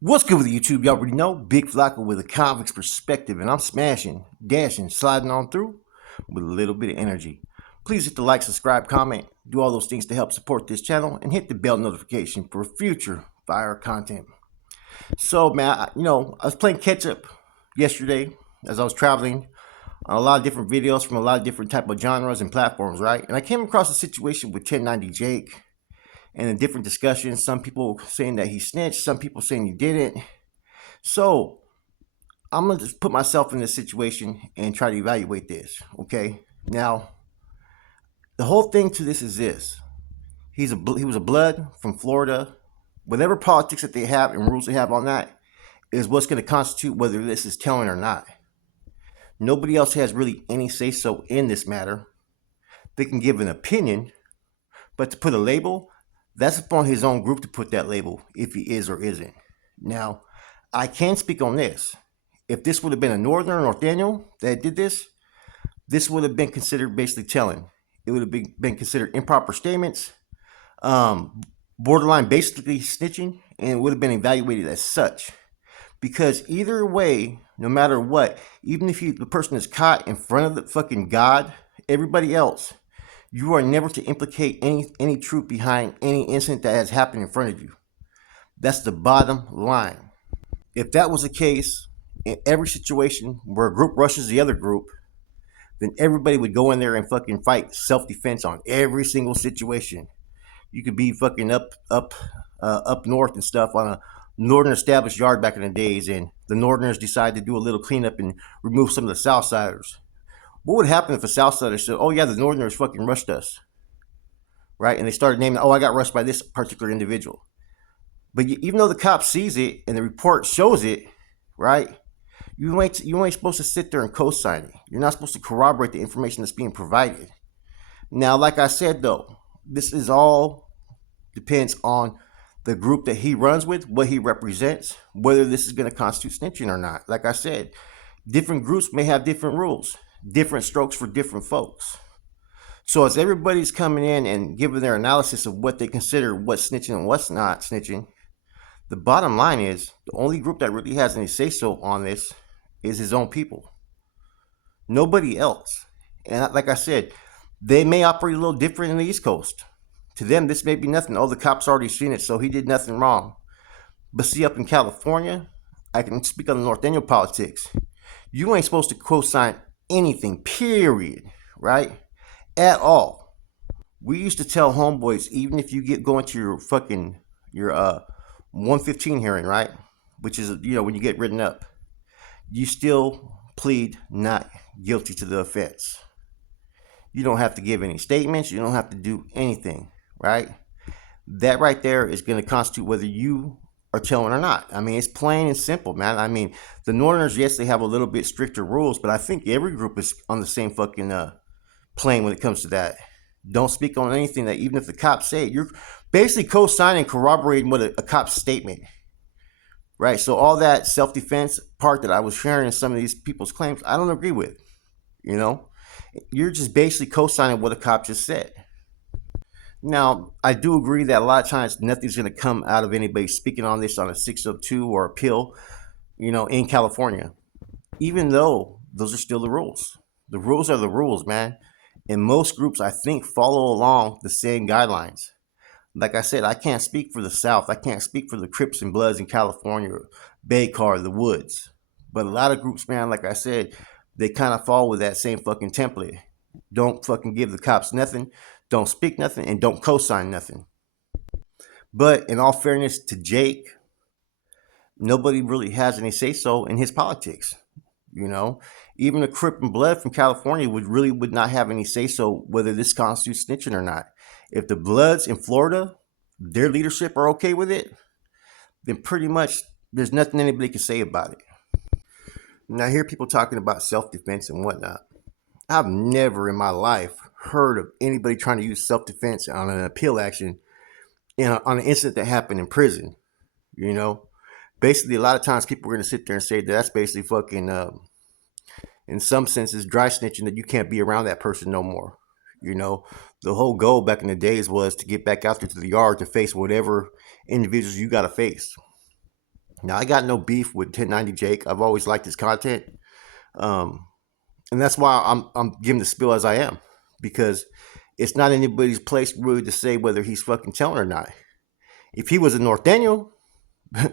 What's good with YouTube? Y'all already know Big Flocka with a convict's perspective, and I'm smashing, dashing, sliding on through with a little bit of energy. Please hit the like, subscribe, comment, do all those things to help support this channel, and hit the bell notification for future fire content. So, man, I was playing catch up yesterday as I was traveling on a lot of different videos from a lot of different type of genres and platforms, right? And I came across a situation with 1090 Jake and in different discussions. Some people saying that he snitched, some people saying he didn't. So I'm gonna just put myself in this situation and try to evaluate this. Okay. Now, the whole thing to this is this: he was a blood from Florida. Whatever politics that they have and rules they have on that is what's going to constitute whether this is telling or not. Nobody else has really any say so in this matter. They can give an opinion, but to put a label, that's upon his own group to put that label if he is or isn't. Now, I can speak on this. If this would have been a Northern or Nathaniel that did this would have been considered basically telling. It would have been considered improper statements, borderline basically snitching, and it would have been evaluated as such. Because either way, no matter what, even if the person is caught in front of the fucking God, everybody else, you are never to implicate any truth behind any incident that has happened in front of you. That's the bottom line. If that was the case in every situation where a group rushes the other group, then everybody would go in there and fucking fight self-defense on every single situation. You could be fucking up north and stuff on a northern established yard back in the days, and the northerners decide to do a little cleanup and remove some of the southsiders. What would happen if a southsider said, "Oh yeah, the northerners fucking rushed us," right? And they started naming, "Oh, I got rushed by this particular individual." But even though the cop sees it and the report shows it, right? You ain't supposed to sit there and co-sign it. You're not supposed to corroborate the information that's being provided. Now, like I said, though, this is all depends on the group that he runs with, what he represents, whether this is going to constitute snitching or not. Like I said, different groups may have different rules, different strokes for different folks. So as everybody's coming in and giving their analysis of what they consider what's snitching and what's not snitching, the bottom line is the only group that really has any say-so on this is his own people. Nobody else. And like I said, they may operate a little different in the East Coast. To them, this may be nothing. Oh, the cop's already seen it, so he did nothing wrong. But see, up in California, I can speak on the Nathaniel politics. You ain't supposed to co-sign anything, period, right? At all. We used to tell homeboys, even if you go into your 115 hearing, right? Which is, when you get written up, you still plead not guilty to the offense. You don't have to give any statements. You don't have to do anything, right? That right there is going to constitute whether you are telling or not. I mean, it's plain and simple, man. I mean, the Northerners, yes, they have a little bit stricter rules, but I think every group is on the same fucking plane when it comes to that. Don't speak on anything that even if the cops say it, you're basically co-signing, corroborating what a cop's statement, right? So all that self-defense part that I was sharing in some of these people's claims, I don't agree with. You're just basically co-signing what a cop just said. Now, I do agree that a lot of times nothing's going to come out of anybody speaking on this on a 602 or appeal, in California, even though those are still the rules. The rules are the rules, man. And most groups, I think, follow along the same guidelines. Like I said, I can't speak for the South. I can't speak for the Crips and Bloods in California, Baycar, the Woods. But a lot of groups, man, like I said, they kind of fall with that same fucking template. Don't fucking give the cops nothing, don't speak nothing, and don't co-sign nothing. But in all fairness to Jake, nobody really has any say-so in his politics. Even a Crip and Blood from California would not have any say-so whether this constitutes snitching or not. If the Bloods in Florida, their leadership are okay with it, then pretty much there's nothing anybody can say about it. Now, I hear people talking about self-defense and whatnot. I've never in my life heard of anybody trying to use self-defense on an appeal action on an incident that happened in prison. Basically, a lot of times people are going to sit there and say that's basically fucking, in some senses, dry snitching, that you can't be around that person no more. The whole goal back in the days was to get back out there to the yard to face whatever individuals you got to face. Now, I got no beef with 1090 Jake. I've always liked his content. Um, and that's why I'm giving the spill as I am, because it's not anybody's place really to say whether he's fucking telling or not. If he was a North Daniel,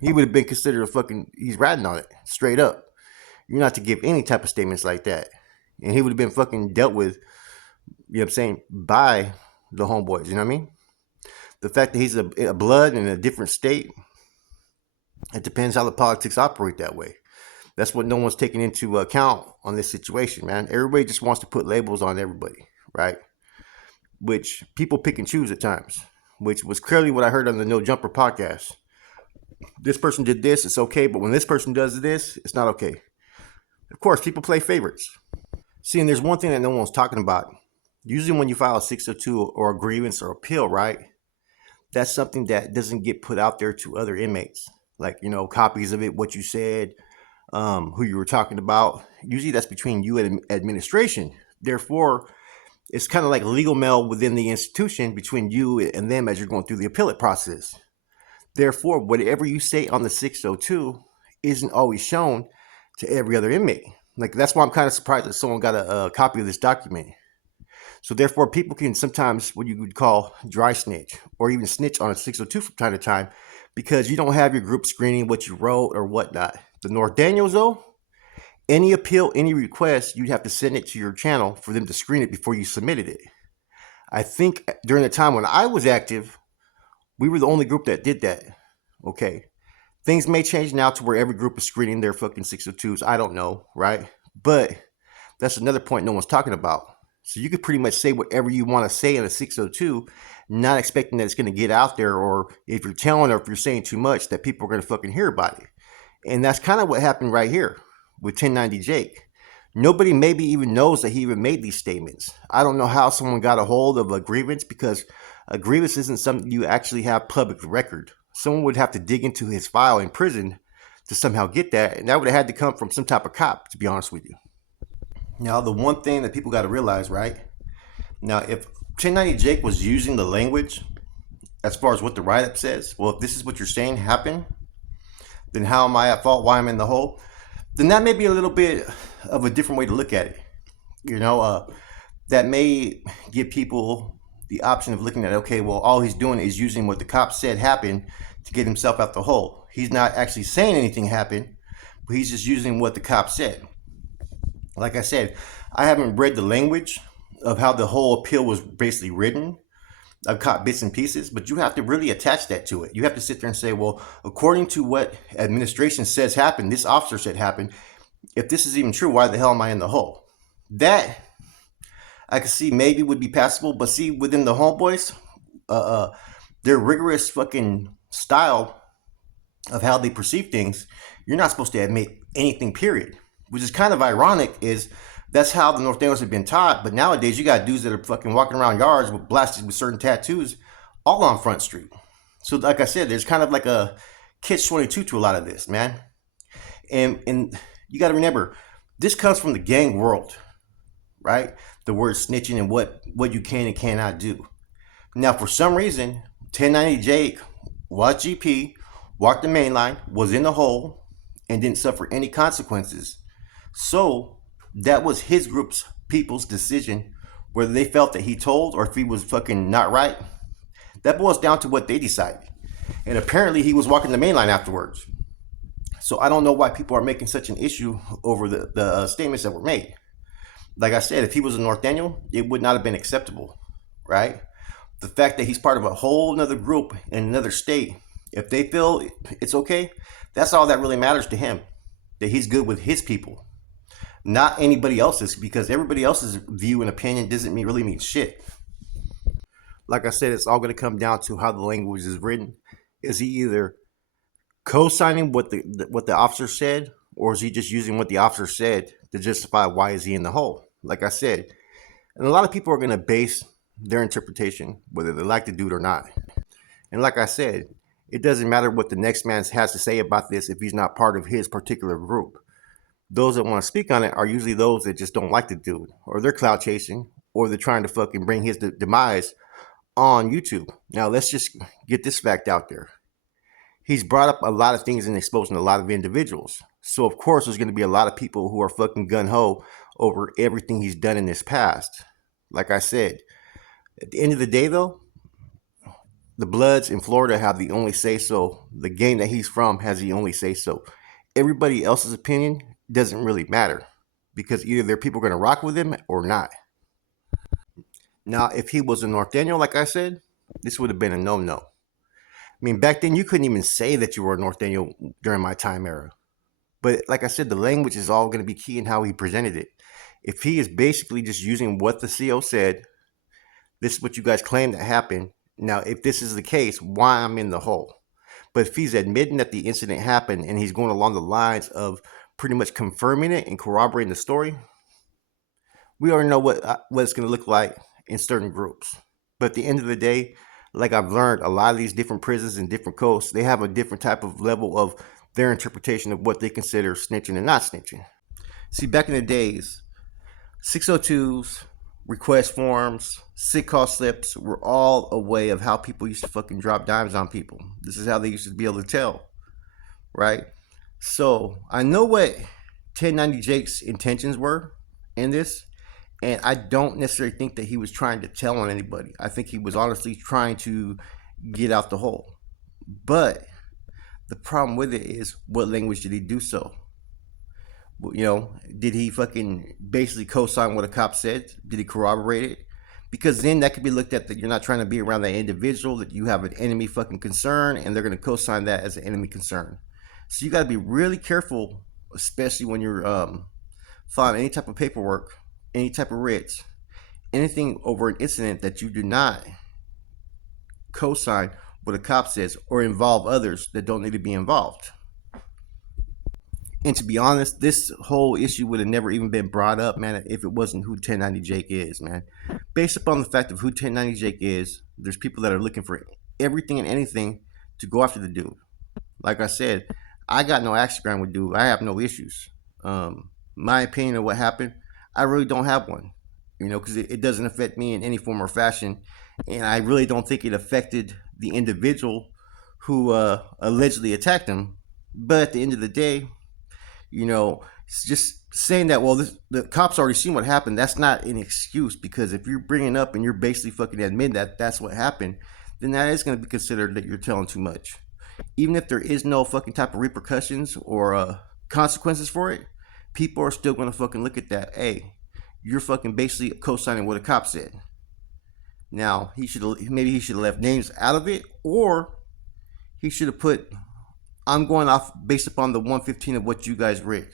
he would have been considered a fucking, he's ratting on it straight up. You're not to give any type of statements like that. And he would have been fucking dealt with, you know what I'm saying, by the homeboys, you know what I mean? The fact that he's a blood in a different state, it depends how the politics operate that way. That's what no one's taking into account on this situation, man. Everybody just wants to put labels on everybody, right? Which people pick and choose at times, which was clearly what I heard on the No Jumper podcast. This person did this, it's okay, but when this person does this, it's not okay. Of course, people play favorites. See, and there's one thing that no one's talking about. Usually when you file a 602 or a grievance or appeal, right, that's something that doesn't get put out there to other inmates. Like, you know, copies of it, what you said, who you were talking about. Usually that's between you and administration. Therefore, it's kind of like legal mail within the institution between you and them as you're going through the appellate process. Therefore, whatever you say on the 602 isn't always shown to every other inmate. Like, that's why I'm kind of surprised that someone got a copy of this document. So therefore, people can sometimes, what you would call dry snitch, or even snitch on a 602 from time to time, because you don't have your group screening what you wrote or whatnot. The North Daniels, though, any appeal, any request, you'd have to send it to your channel for them to screen it before you submitted it. I think during the time when I was active, we were the only group that did that. Okay. Things may change now to where every group is screening their fucking 602s. I don't know, right? But that's another point no one's talking about. So you could pretty much say whatever you want to say in a 602, not expecting that it's going to get out there, or if you're telling or if you're saying too much, that people are going to fucking hear about it. And that's kind of what happened right here with 1090 Jake. Nobody maybe even knows that he even made these statements. I don't know how someone got a hold of a grievance, because a grievance isn't something you actually have public record. Someone would have to dig into his file in prison to somehow get that, and that would have had to come from some type of cop, to be honest with you. Now, the one thing that people got to realize, right? Now, if 1090 Jake was using the language as far as what the write-up says, well, if this is what you're saying happened, then how am I at fault? Why I'm in the hole? Then that may be a little bit of a different way to look at it. You know, that may give people the option of looking at, okay, well, all he's doing is using what the cop said happened to get himself out the hole. He's not actually saying anything happened, but he's just using what the cop said. Like I said, I haven't read the language of how the whole appeal was basically written. I've caught bits and pieces, but you have to really attach that to it. You have to sit there and say, well, according to what administration says happened, this officer said happened. If this is even true, why the hell am I in the hole? That I could see maybe would be passable, but see, within the homeboys, their rigorous fucking style of how they perceive things, you're not supposed to admit anything, period. Which is kind of ironic, is that's how the North Daniels have been taught, but nowadays you got dudes that are fucking walking around yards with blasted with certain tattoos all on Front Street. So like I said, there's kind of like a catch-22 to a lot of this, man. And you got to remember, this comes from the gang world, right? The word snitching and what you can and cannot do. Now, for some reason, 1090 Jake was GP, walked the main line, was in the hole, and didn't suffer any consequences. So that was his group's people's decision, whether they felt that he told or if he was fucking not right. That boils down to what they decided. And apparently he was walking the main line afterwards. So I don't know why people are making such an issue over the statements that were made. Like I said, if he was a North Daniel, it would not have been acceptable, right? The fact that he's part of a whole other group in another state, if they feel it's okay, that's all that really matters to him. That he's good with his people, not anybody else's, because everybody else's view and opinion doesn't really mean shit. Like I said, it's all going to come down to how the language is written. Is he either co-signing what the officer said, or is he just using what the officer said to justify why is he in the hole? Like I said, and a lot of people are going to base their interpretation whether they like the dude or not. And like I said, it doesn't matter what the next man has to say about this if he's not part of his particular group. Those that want to speak on it are usually those that just don't like the dude, or they're clout chasing, or they're trying to fucking bring his demise on YouTube. Now, let's just get this fact out there. he's brought up a lot of things and exposing a lot of individuals. So of course there's going to be a lot of people who are fucking gun-ho over everything he's done in his past. Like I said, at the end of the day though, the Bloods in Florida have the only say so. The gang that he's from has the only say so. Everybody else's opinion doesn't really matter because either their people are going to rock with him or not. Now, if he was a North Daniel, like I said, this would have been a no-no. I mean, back then you couldn't even say that you were a North Daniel during my time era. But like I said, the language is all going to be key in how he presented it. If he is basically just using what the CO said, this is what you guys claim that happened. Now, if this is the case, why I'm in the hole? But if he's admitting that the incident happened and he's going along the lines of pretty much confirming it and corroborating the story, we already know what it's going to look like in certain groups. But at the end of the day, like I've learned, a lot of these different prisons and different coasts, they have a different type of level of their interpretation of what they consider snitching and not snitching. See, back in the days, 602s, request forms, sick call slips were all a way of how people used to fucking drop dimes on people. This is how they used to be able to tell, right? So I know what 1090 Jake's intentions were in this, and I don't necessarily think that he was trying to tell on anybody. I think he was honestly trying to get out the hole. But the problem with it is, what language did he do so? You know, did he fucking basically co-sign what a cop said? Did he corroborate it? Because then that could be looked at that you're not trying to be around that individual, that you have an enemy fucking concern, and they're going to co-sign that as an enemy concern. So you got to be really careful, especially when you're filing any type of paperwork, any type of writs, anything over an incident, that you do not co-sign what a cop says or involve others that don't need to be involved. And to be honest, this whole issue would have never even been brought up, man, if it wasn't who 1090 Jake is, man. Based upon the fact of who 1090 Jake is, there's people that are looking for everything and anything to go after the dude. Like I said, I got no axe to grind with dude. I have no issues. My opinion of what happened, I really don't have one, you know, because it doesn't affect me in any form or fashion. And I really don't think it affected the individual who allegedly attacked him. But at the end of the day, you know, it's just saying that, well, the cops already seen what happened, that's not an excuse. Because if you're bringing up and you're basically fucking admitting that that's what happened, then that is going to be considered that you're telling too much. Even if there is no fucking type of repercussions or consequences for it, people are still going to fucking look at that. Hey, you're fucking basically co-signing what a cop said. Now, maybe he should have left names out of it, or he should have put, I'm going off based upon the 115 of what you guys read.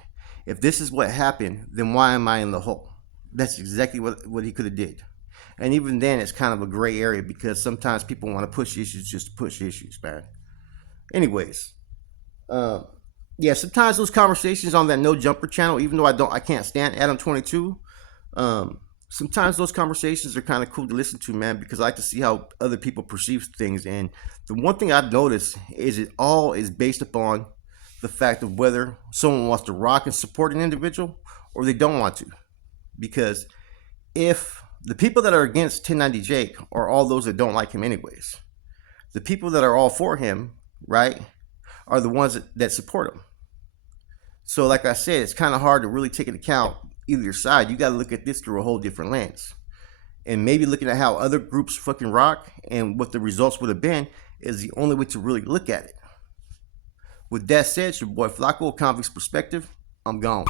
If this is what happened, then why am I in the hole? That's exactly what he could have did. And even then, it's kind of a gray area, because sometimes people want to push issues just to push issues, man. Anyways, yeah, sometimes those conversations on that No Jumper channel, even though I can't stand Adam 22, sometimes those conversations are kind of cool to listen to, man, because I like to see how other people perceive things. And the one thing I've noticed is it all is based upon the fact of whether someone wants to rock and support an individual or they don't want to. Because if the people that are against 1090 Jake are all those that don't like him anyways, the people that are all for him, right, are the ones that support him. So like I said, it's kind of hard to really take into account either side. You got to look at this through a whole different lens. And maybe looking at how other groups fucking rock and what the results would have been is the only way to really look at it. With that said, it's your boy Flacco, Convicts Perspective. I'm gone.